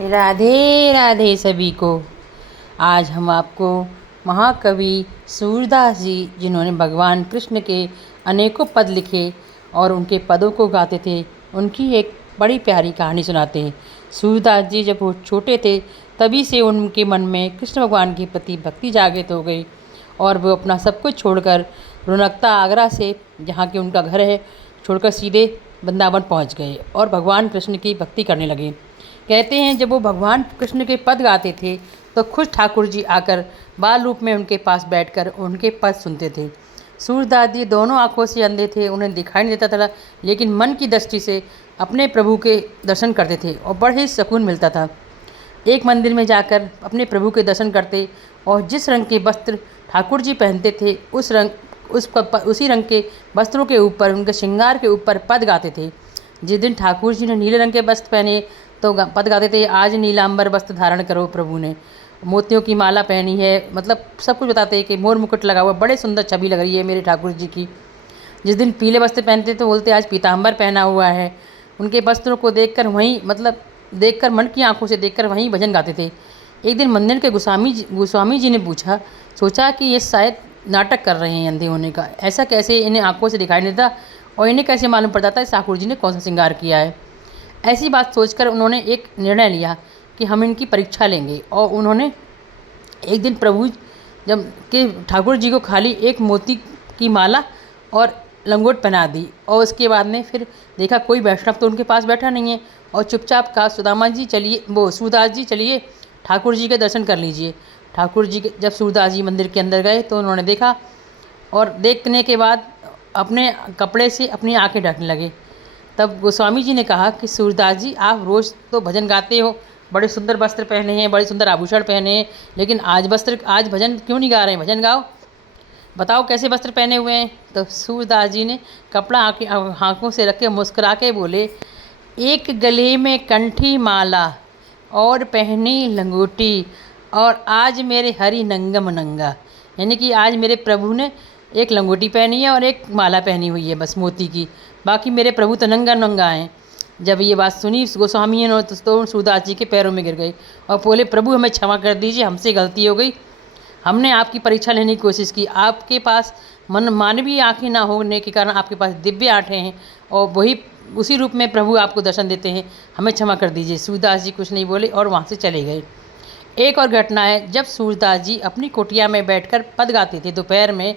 राधे राधे सभी को। आज हम आपको महाकवि सूरदास जी, जिन्होंने भगवान कृष्ण के अनेकों पद लिखे और उनके पदों को गाते थे, उनकी एक बड़ी प्यारी कहानी सुनाते हैं। सूरदास जी जब वो छोटे थे तभी से उनके मन में कृष्ण भगवान के प्रति भक्ति जागृत हो गई और वो अपना सब कुछ छोड़कर रौनकता आगरा से, जहाँ के उनका घर है, छोड़कर सीधे वृंदावन पहुँच गए और भगवान कृष्ण की भक्ति करने लगे। कहते हैं जब वो भगवान कृष्ण के पद गाते थे तो खुद ठाकुर जी आकर बाल रूप में उनके पास बैठकर उनके पद सुनते थे। सूरदास जी दोनों आंखों से अंधे थे, उन्हें दिखाई नहीं देता था, लेकिन मन की दृष्टि से अपने प्रभु के दर्शन करते थे और बड़े ही सुकून मिलता था। एक मंदिर में जाकर अपने प्रभु के दर्शन करते और जिस रंग के वस्त्र ठाकुर जी पहनते थे उसी रंग के वस्त्रों के ऊपर, उनके श्रृंगार के ऊपर पद गाते थे। जिस दिन ठाकुर जी ने नीले रंग के वस्त्र पहने तो पद गाते थे, आज नीलांबर वस्त्र धारण करो प्रभु ने, मोतियों की माला पहनी है, मतलब सब कुछ बताते हैं कि मोर मुकुट लगा हुआ, बड़े सुंदर छवि लग रही है मेरे ठाकुर जी की। जिस दिन पीले वस्त्र पहनते तो बोलते आज पीताम्बर पहना हुआ है। उनके वस्त्रों को देखकर देखकर मन की आंखों से देखकर वहीं भजन गाते थे। एक दिन मंदिर के गोस्वामी जी ने सोचा कि ये शायद नाटक कर रहे हैं अंधे होने का, ऐसा कैसे इन्हें आंखों से दिखाई नहीं देता और इन्हें कैसे मालूम पड़ जाता है ठाकुर जी ने कौन सा श्रृंगार किया है। ऐसी बात सोचकर उन्होंने एक निर्णय लिया कि हम इनकी परीक्षा लेंगे और उन्होंने एक दिन प्रभु जब के ठाकुर जी को खाली एक मोती की माला और लंगोट पहना दी और उसके बाद में फिर देखा कोई वैष्णव तो उनके पास बैठा नहीं है और चुपचाप कहा सूरदास जी चलिए ठाकुर जी के दर्शन कर लीजिए। ठाकुर जी के जब सूरदास जी मंदिर के अंदर गए तो उन्होंने देखा और देखने के बाद अपने कपड़े से अपनी आंखें ढकने लगे। तब गोस्वामी जी ने कहा कि सूरदास जी आप रोज़ तो भजन गाते हो, बड़े सुंदर वस्त्र पहने हैं, बड़े सुंदर आभूषण पहने हैं, लेकिन आज भजन क्यों नहीं गा रहे हैं? भजन गाओ, बताओ कैसे वस्त्र पहने हुए हैं। तो सूरदास जी ने कपड़ा आँखों से रख के मुस्कुरा के बोले, एक गले में कंठी माला और पहनी लंगोटी और आज मेरे हरि नंगम नंगा, यानी कि आज मेरे प्रभु ने एक लंगोटी पहनी है और एक माला पहनी हुई है बस मोती की, बाकी मेरे प्रभु तो नंगा नंगा हैं। जब ये बात सुनी गोस्वामी ने तो सूरदास जी के पैरों में गिर गए और बोले, प्रभु हमें क्षमा कर दीजिए, हमसे गलती हो गई, हमने आपकी परीक्षा लेने की कोशिश की, आपके पास मानवीय आँखें ना होने के कारण आपके पास दिव्य आँखें हैं और उसी रूप में प्रभु आपको दर्शन देते हैं, हमें क्षमा कर दीजिए। सूरदास जी कुछ नहीं बोले और वहाँ से चले गए। एक और घटना है, जब सूरदास जी अपनी कुटिया में बैठकर पद गाते थे दोपहर में,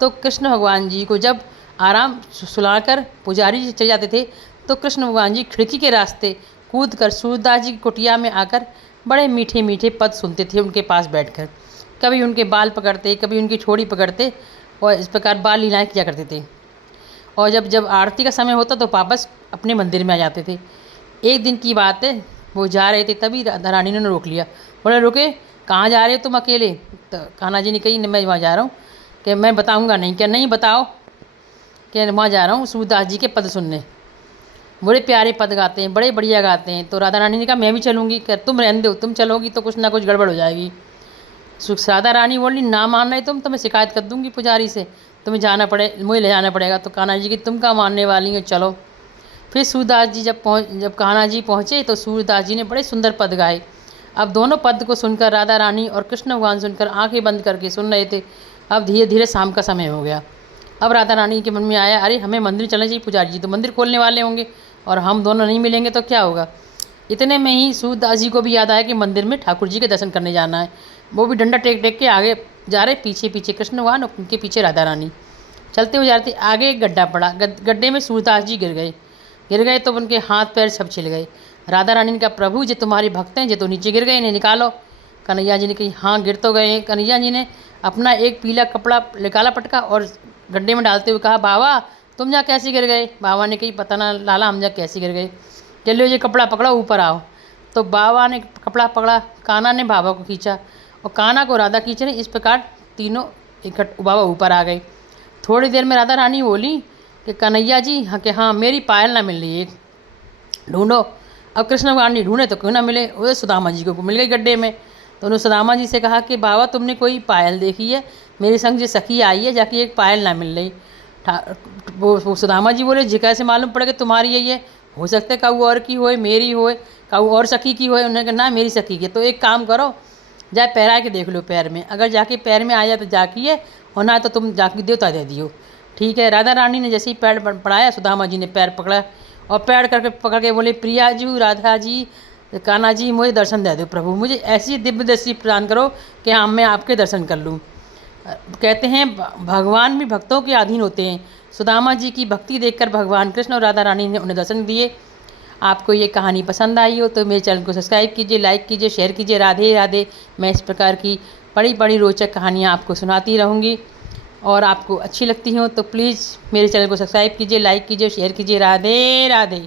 तो कृष्ण भगवान जी को जब आराम सुलाकर पुजारी जी चले जाते थे तो कृष्ण भगवान जी खिड़की के रास्ते कूद कर सूरदास जी की कुटिया में आकर बड़े मीठे मीठे पद सुनते थे उनके पास बैठकर। कभी उनके बाल पकड़ते, कभी उनकी छोड़ी पकड़ते और इस प्रकार बाल लीलाएँ किया करते थे। और जब जब आरती का समय होता तो वापस अपने मंदिर में आ जाते थे। एक दिन की बात है, वो जा रहे थे तभी राधा रानी ने रोक लिया, बोले रुके, कहाँ जा रहे हो तुम अकेले? तो कान्हा जी ने कही मैं वहाँ जा रहा हूँ, कि मैं बताऊँगा नहीं, क्या नहीं बताओ, कि वहाँ जा रहा हूँ सूरदास जी के पद सुनने, बड़े प्यारे पद गाते हैं, बड़े बढ़िया गाते हैं। तो राधा रानी ने कहा मैं भी चलूँगी, क्या तुम रहने दो, तुम चलोगी तो कुछ ना कुछ गड़बड़ हो जाएगी। राधा रानी बोली ना मान रहे तुम तो मैं शिकायत कर दूँगी पुजारी से, तुम्हें जाना पड़े, मुझे ले जाना पड़ेगा। तो कान्हा जी की तुम क्या मानने वाली हो, चलो। फिर सूरदास जी जब कान्हा जी पहुँचे तो सूरदास जी ने बड़े सुंदर पद गाए। अब दोनों पद को सुनकर राधा रानी और कृष्ण भगवान सुनकर आंखें बंद करके सुन रहे थे। अब धीरे धीरे शाम का समय हो गया। अब राधा रानी के मन में आया, अरे हमें मंदिर चलना चाहिए, पुजारी जी तो मंदिर खोलने वाले होंगे और हम दोनों नहीं मिलेंगे तो क्या होगा। इतने में ही सूरदास जी को भी याद आया कि मंदिर में ठाकुर जी के दर्शन करने जाना है। वो भी डंडा टेक टेक के आगे जा रहे, पीछे पीछे कृष्ण भगवान और उनके पीछे राधा रानी। चलते हुए जाते आगे एक गड्ढा पड़ा, गड्ढे में सूरदास जी गिर गए तो उनके हाथ पैर सब छिल गए। राधा रानी ने कहा, प्रभु जी तुम्हारे भक्त हैं, जो तो नीचे गिर गए, इन्हें निकालो। कन्हैया जी ने कही हाँ गिर तो गए हैं। कन्हैया जी ने अपना एक पीला कपड़ा निकाला पटका और गड्ढे में डालते हुए कहा, बाबा तुम जा कैसे गिर गए? बाबा ने कही पता ना लाला, हम जा कैसे गिर गए, चलो ये कपड़ा पकड़ो ऊपर आओ। तो बाबा ने कपड़ा पकड़ा, कान्हा ने बाबा को खींचा और कान्हा को राधा खींच रही, इस प्रकार तीनों बाबा ऊपर आ गए। थोड़ी देर में राधा रानी बोली कि कन्हैया जी हाँ कि हाँ मेरी पायल ना मिल रही है, ढूंढो। अब कृष्ण भगवान ने ढूंढे तो क्यों ना मिले, वो सुदामा जी को मिल गई गड्ढे में। तो उन्होंने सुदामा जी से कहा कि बाबा तुमने कोई पायल देखी है? मेरे संग जो सखी आई है जाके एक पायल ना मिल रही। वो सुदामा जी बोले जी कैसे मालूम पड़ गया तुम्हारी है ये, हो सकता है कहू और की होए मेरी होए, कहूँ और सखी की होए, उन्होंने कहा ना मेरी सखी की। तो एक काम करो, जाए पैरा के देख लो पैर में, अगर जाके पैर में आ जाए तो जाकिए, और ना तो तुम जाके देवता दे दियो। ठीक है। राधा रानी ने जैसे ही पैर पड़ाया, सुदामा जी ने पैर पकड़ा और पैर करके पकड़ के बोले, प्रिया जी, राधा जी, कान्हा जी, मुझे दर्शन दे दो प्रभु, मुझे ऐसी दिव्य दृष्टि प्रदान करो कि हाँ मैं आपके दर्शन कर लूँ। कहते हैं भगवान भी भक्तों के अधीन होते हैं। सुदामा जी की भक्ति देखकर भगवान कृष्ण और राधा रानी ने उन्हें दर्शन दिए। आपको ये कहानी पसंद आई हो तो मेरे चैनल को सब्सक्राइब कीजिए, लाइक कीजिए, शेयर कीजिए। राधे राधे। मैं इस प्रकार की बड़ी बड़ी रोचक कहानियाँ आपको सुनाती रहूँगी, और आपको अच्छी लगती हो तो प्लीज़ मेरे चैनल को सब्सक्राइब कीजिए, लाइक कीजिए, शेयर कीजिए। राधे राधे।